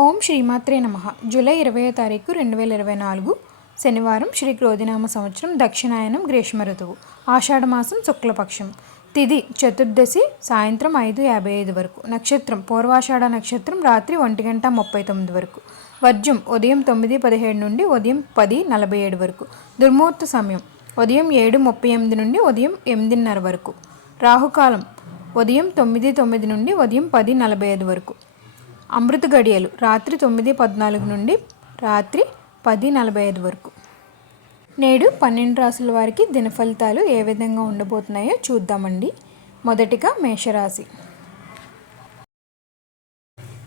ఓం శ్రీమాత్రే నమ. జూలై ఇరవై తారీఖు రెండు వేల ఇరవై నాలుగు శనివారం శ్రీ క్రోధినామ సంవత్సరం దక్షిణాయనం గ్రీష్మ ఋతువు ఆషాఢమాసం శుక్లపక్షం తిది చతుర్దశి సాయంత్రం ఐదు యాభై ఐదు వరకు నక్షత్రం పూర్వాషాఢ నక్షత్రం రాత్రి ఒంటి గంట ముప్పై తొమ్మిది వరకు వర్జం ఉదయం తొమ్మిది పదిహేడు నుండి ఉదయం పది నలభై ఏడు వరకు దుర్ముహూర్త సమయం ఉదయం ఏడు ముప్పై ఎనిమిది నుండి ఉదయం ఎనిమిదిన్నర వరకు రాహుకాలం ఉదయం తొమ్మిది తొమ్మిది నుండి ఉదయం పది నలభై ఐదు వరకు అమృత గడియలు రాత్రి తొమ్మిది పద్నాలుగు నుండి రాత్రి పది నలభై ఐదు వరకు. నేడు పన్నెండు రాసుల వారికి దినఫలితాలు ఏ విధంగా ఉండబోతున్నాయో చూద్దామండి. మొదటిగా మేషరాశి.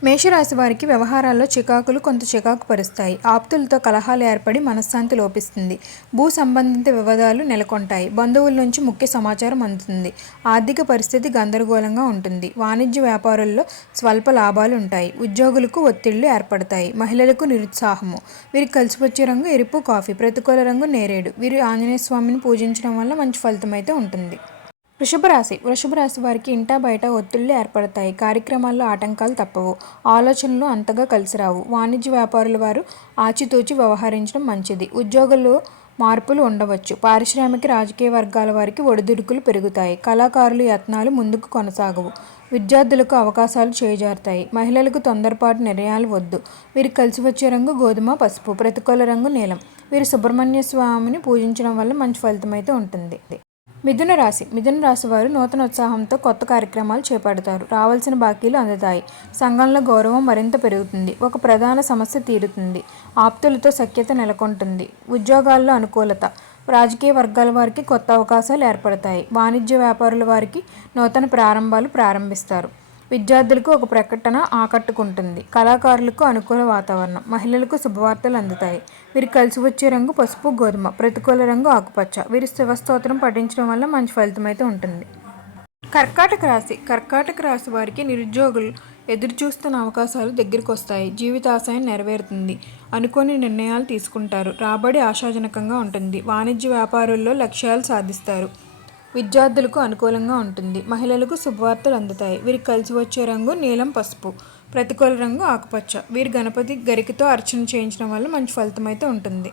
మేషరాశి వారికి వ్యవహారాల్లో చికాకులు కొంత చికాకు పరుస్తాయి. ఆప్తులతో కలహాలు ఏర్పడి మనశ్శాంతి లోపిస్తుంది. భూ సంబంధిత వివాదాలు నెలకొంటాయి. బంధువుల నుంచి ముఖ్య సమాచారం అందుతుంది. ఆర్థిక పరిస్థితి గందరగోళంగా ఉంటుంది. వాణిజ్య వ్యాపారుల్లో స్వల్ప లాభాలు ఉంటాయి. ఉద్యోగులకు ఒత్తిళ్ళు ఏర్పడతాయి. మహిళలకు నిరుత్సాహము. వీరికి కలిసిపొచ్చే రంగు ఎరుపు కాఫీ. ప్రతికూల రంగు నేరేడు. వీరు ఆంజనేయ స్వామిని పూజించడం వల్ల మంచి ఫలితం అయితే ఉంటుంది. వృషభరాశి. వృషభరాశి వృషభ రాశి వారికి ఇంటా బయట ఒత్తిళ్ళు ఏర్పడతాయి. కార్యక్రమాల్లో ఆటంకాలు తప్పవు. ఆలోచనలు అంతగా కలిసి రావు వాణిజ్య వ్యాపారుల వారు ఆచితూచి వ్యవహరించడం మంచిది. ఉద్యోగుల్లో మార్పులు ఉండవచ్చు. పారిశ్రామిక రాజకీయ వర్గాల వారికి ఒడిదుడుకులు పెరుగుతాయి. కళాకారుల యత్నాలు ముందుకు కొనసాగవు. విద్యార్థులకు అవకాశాలు చేజారుతాయి. మహిళలకు తొందరపాటు నిర్ణయాలు వద్దు. వీరు కలిసి వచ్చే రంగు గోధుమ పసుపు ప్రతికూల రంగు నీలం. వీరు సుబ్రహ్మణ్య స్వామిని పూజించడం వల్ల మంచి ఫలితం అయితే ఉంటుంది. మిథున రాశి. మిథున రాశి వారు నూతన ఉత్సాహంతో కొత్త కార్యక్రమాలు చేపడతారు. రావాల్సిన బాకీలు అందుతాయి. సంఘంలో గౌరవం మరింత పెరుగుతుంది. ఒక ప్రధాన సమస్య తీరుతుంది. ఆప్తులతో సఖ్యత నెలకొంటుంది. ఉద్యోగాల్లో అనుకూలత. రాజకీయ వర్గాల వారికి కొత్త అవకాశాలు ఏర్పడతాయి. వాణిజ్య వ్యాపారుల వారికి నూతన ప్రారంభాలు ప్రారంభిస్తారు. విద్యార్థులకు ఒక ప్రకటన ఆకట్టుకుంటుంది. కళాకారులకు అనుకూల వాతావరణం. మహిళలకు శుభవార్తలు అందుతాయి. వీరు కలిసి వచ్చే రంగు పసుపు గోధుమ ప్రతికూల రంగు ఆకుపచ్చ. వీరి శివస్తోత్రం పఠించడం వల్ల మంచి ఫలితం అయితే ఉంటుంది. కర్కాటక రాశి. కర్కాటక రాశి వారికి నిరుద్యోగులు ఎదురు చూస్తున్న అవకాశాలు దగ్గరికి వస్తాయి జీవితాశయం నెరవేరుతుంది. అనుకోని నిర్ణయాలు తీసుకుంటారు. రాబడి ఆశాజనకంగా ఉంటుంది. వాణిజ్య వ్యాపారుల్లో లక్ష్యాలు సాధిస్తారు. విద్యార్థులకు అనుకూలంగా ఉంటుంది. మహిళలకు శుభవార్తలు అందుతాయి. వీరికి కలిసి వచ్చే రంగు నీలం పసుపు. ప్రతికూల రంగు ఆకుపచ్చ. వీరు గణపతి గరికతో అర్చన చేయించడం వల్ల మంచి ఫలితం అయితే ఉంటుంది.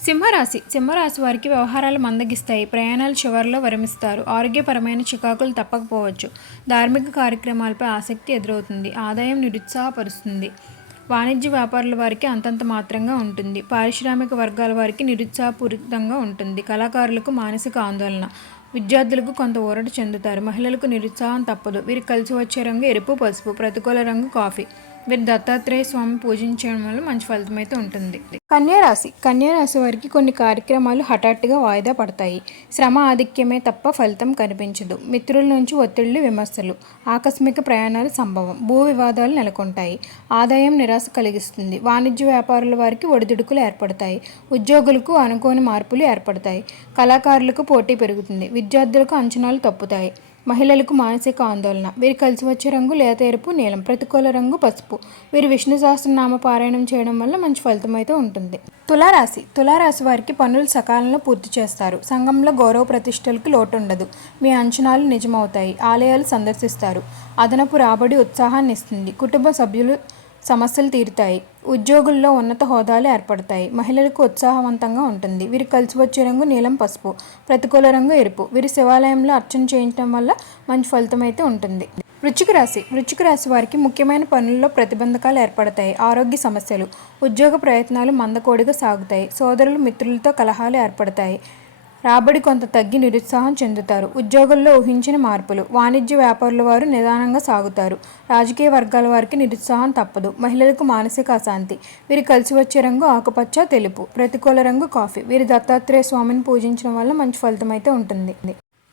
సింహరాశి. సింహరాశి వారికి వ్యవహారాలు మందగిస్తాయి. ప్రయాణాలు చివరిలో విరమిస్తారు. ఆరోగ్యపరమైన చికాకులు తప్పకపోవచ్చు. ధార్మిక కార్యక్రమాలపై ఆసక్తి ఎదురవుతుంది. ఆదాయం నిరుత్సాహపరుస్తుంది. వాణిజ్య వ్యాపారుల వారికి అంతంత మాత్రంగా ఉంటుంది. పారిశ్రామిక వర్గాల వారికి నిరుత్సాహపూరితంగా ఉంటుంది. కళాకారులకు మానసిక ఆందోళన. విద్యార్థులకు కొంత ఊరట చెందుతారు. మహిళలకు నిరుత్సాహం తప్పదు. వీరికి కలిసి వచ్చే రంగు ఎరుపు పసుపు ప్రతికూల రంగు కాఫీ. వీరు దత్తాత్రేయ స్వామి పూజించడం వల్ల మంచి ఫలితం అయితే ఉంటుంది. కన్యారాశి. కన్యారాశి వారికి కొన్ని కార్యక్రమాలు హఠాత్తుగా వాయిదా పడతాయి. శ్రమ ఆధిక్యమే తప్ప ఫలితం కనిపించదు. మిత్రుల నుంచి ఒత్తిళ్ళు విమర్శలు ఆకస్మిక ప్రయాణాలు సంభవం భూ వివాదాలు నెలకొంటాయి. ఆదాయం నిరాశ కలిగిస్తుంది. వాణిజ్య వ్యాపారుల వారికి ఒడిదుడుకులు ఏర్పడతాయి. ఉద్యోగులకు అనుకోని మార్పులు ఏర్పడతాయి. కళాకారులకు పోటీ పెరుగుతుంది. విద్యార్థులకు అంచనాలు తప్పుతాయి. మహిళలకు మానసిక ఆందోళన. వీరు కలిసి వచ్చే రంగు లేత ఎరుపు నీలం. ప్రతికూల రంగు పసుపు. వీరు విష్ణు సహస్రనామ పారాయణం చేయడం వల్ల మంచి ఫలితం అయితే ఉంటుంది. తులారాశి. తులారాశి వారికి పనులు సకాలంలో పూర్తి చేస్తారు. సంఘంలో గౌరవ ప్రతిష్టలకు లోటు ఉండదు మీ అంచనాలు నిజమవుతాయి. ఆలయాలు సందర్శిస్తారు. అదనపు రాబడి ఉత్సాహాన్ని ఇస్తుంది. కుటుంబ సభ్యులు సమస్యలు తీరుతాయి. ఉద్యోగుల్లో ఉన్నత హోదాలు ఏర్పడతాయి. మహిళలకు ఉత్సాహవంతంగా ఉంటుంది. వీరు కలిసి వచ్చే రంగు నీలం పసుపు ప్రతికూల రంగు ఎరుపు. వీరి శివాలయంలో అర్చన చేయించడం వల్ల మంచి ఫలితం అయితే ఉంటుంది. వృచ్చిక రాశి. వృచ్చిక రాశి వారికి ముఖ్యమైన పనుల్లో ప్రతిబంధకాలు ఏర్పడతాయి. ఆరోగ్య సమస్యలు. ఉద్యోగ ప్రయత్నాలు మందకోడిగా సాగుతాయి. సోదరులు మిత్రులతో కలహాలు ఏర్పడతాయి. రాబడి కొంత తగ్గి నిరుత్సాహం చెందుతారు. ఉద్యోగుల్లో ఊహించిన మార్పులు వాణిజ్య వ్యాపారుల వారు నిదానంగా సాగుతారు. రాజకీయ వర్గాల వారికి నిరుత్సాహం తప్పదు. మహిళలకు మానసిక అశాంతి వీరి కలిసి వచ్చే రంగు ఆకుపచ్చ తెలుపు ప్రతికూల రంగు కాఫీ వీరి దత్తాత్రేయ స్వామిని పూజించడం వల్ల మంచి ఫలితం అయితే ఉంటుంది.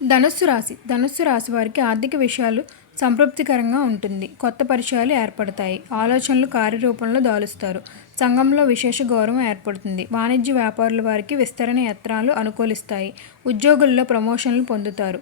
ధనుస్సు రాశి ధనుస్సు రాశి వారికి ఆర్థిక విషయాలు సంతృప్తికరంగా ఉంటుంది. కొత్త పరిచయాలు ఏర్పడతాయి. ఆలోచనలు కార్యరూపంలో దాలుస్తారు. సంఘంలో విశేష గౌరవం ఏర్పడుతుంది. వాణిజ్య వ్యాపారుల వారికి విస్తరణ యత్నాలు అనుకూలిస్తాయి. ఉద్యోగుల్లో ప్రమోషన్లు పొందుతారు.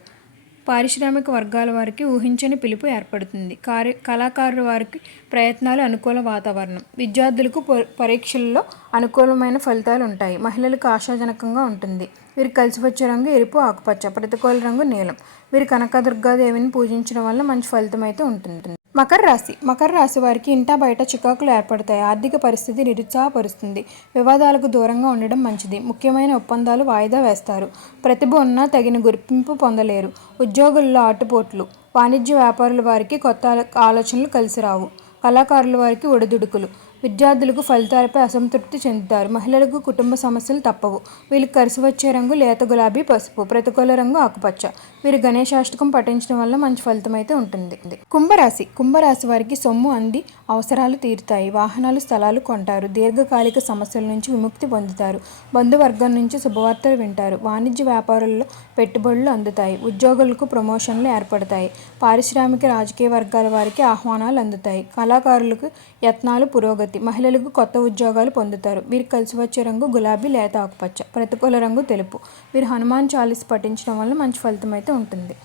పారిశ్రామిక వర్గాల వారికి ఊహించని పిలుపు ఏర్పడుతుంది. కార్య కళాకారుల వారికి ప్రయత్నాలు అనుకూల వాతావరణం. విద్యార్థులకు పరీక్షల్లో అనుకూలమైన ఫలితాలు ఉంటాయి. మహిళలకు ఆశాజనకంగా ఉంటుంది. వీరు కలిసి వచ్చే రంగు ఎరుపు ఆకుపచ్చ ప్రతికూల రంగు నీలం. వీరు కనకదుర్గాదేవిని పూజించడం వల్ల మంచి ఫలితం అయితే ఉంటుంది మకర రాశి. మకర రాశి వారికి ఇంటా బయట చికాకులు ఏర్పడతాయి. ఆర్థిక పరిస్థితి నిరుత్సాహపరుస్తుంది. వివాదాలకు దూరంగా ఉండడం మంచిది. ముఖ్యమైన ఒప్పందాలు వాయిదా వేస్తారు. ప్రతిభ ఉన్నా తగిన గుర్తింపు పొందలేరు. ఉద్యోగుల్లో ఆటుపోట్లు. వాణిజ్య వ్యాపారుల వారికి కొత్త ఆలోచనలు కలిసి రావు. కళాకారుల వారికి ఒడిదుడుకులు. విద్యార్థులకు ఫలితాలపై అసంతృప్తి చెందుతారు. మహిళలకు కుటుంబ సమస్యలు తప్పవు. వీళ్ళకి కలిసి వచ్చే రంగు లేత గులాబీ పసుపు ప్రతికూల రంగు ఆకుపచ్చ. వీరు గణేశాష్టకం పఠించడం వల్ల మంచి ఫలితం అయితే ఉంటుంది. కుంభరాశి. కుంభరాశి వారికి సొమ్ము అంది అవసరాలు తీరుతాయి. వాహనాలు స్థలాలు కొంటారు. దీర్ఘకాలిక సమస్యల నుంచి విముక్తి పొందుతారు. బంధువర్గం నుంచి శుభవార్తలు వింటారు. వాణిజ్య వ్యాపారాల్లో పెట్టుబడులు అందుతాయి. ఉద్యోగులకు ప్రమోషన్లు ఏర్పడతాయి. పారిశ్రామిక రాజకీయ వర్గాల వారికి ఆహ్వానాలు అందుతాయి. కళాకారులకు యత్నాలు పురోగతి మహిళలకు కొత్త ఉద్యోగాలు పొందుతారు. వీరు కలిసి వచ్చే రంగు గులాబీ లేత ఆకుపచ్చ ప్రతికూల రంగు తెలుపు. వీరు హనుమాన్ చాలీస్ పఠించడం వల్ల మంచి ఫలితం అయితే ఉంటుంది.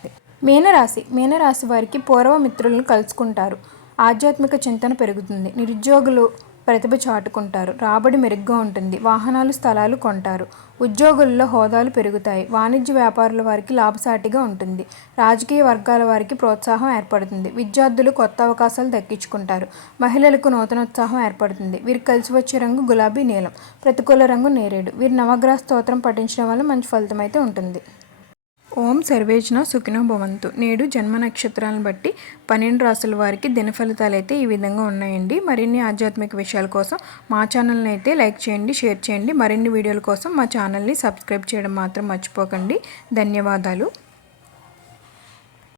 మీనరాశి. మీనరాశి వారికి పూర్వ మిత్రులను కలుసుకుంటారు. ఆధ్యాత్మిక చింతన పెరుగుతుంది. నిరుద్యోగులు ప్రతిభ చాటుకుంటారు. రాబడి మెరుగ్గా ఉంటుంది. వాహనాలు స్థలాలు కొంటారు. ఉద్యోగుల్లో హోదాలు పెరుగుతాయి. వాణిజ్య వ్యాపారుల వారికి లాభసాటిగా ఉంటుంది. రాజకీయ వర్గాల వారికి ప్రోత్సాహం ఏర్పడుతుంది. విద్యార్థులు కొత్త అవకాశాలు దక్కించుకుంటారు. మహిళలకు నూతనోత్సాహం ఏర్పడుతుంది. వీరు కలిసి వచ్చే రంగు గులాబీ నీలం ప్రతికూల రంగు నేరేడు. వీరు నవగ్రహ స్తోత్రం పఠించడం వల్ల మంచి ఫలితం అయితే ఉంటుంది. ఓం సర్వేజన సుఖినో భవంతు. నేడు జన్మ నక్షత్రాలను బట్టి పన్నెండు రాసుల వారికి దిన ఫలితాలు అయితే ఈ విధంగా ఉన్నాయండి. మరిన్ని ఆధ్యాత్మిక విషయాల కోసం మా ఛానల్ని అయితే లైక్ చేయండి షేర్ చేయండి. మరిన్ని వీడియోల కోసం మా ఛానల్ని సబ్స్క్రైబ్ చేయడం మాత్రం మర్చిపోకండి. ధన్యవాదాలు.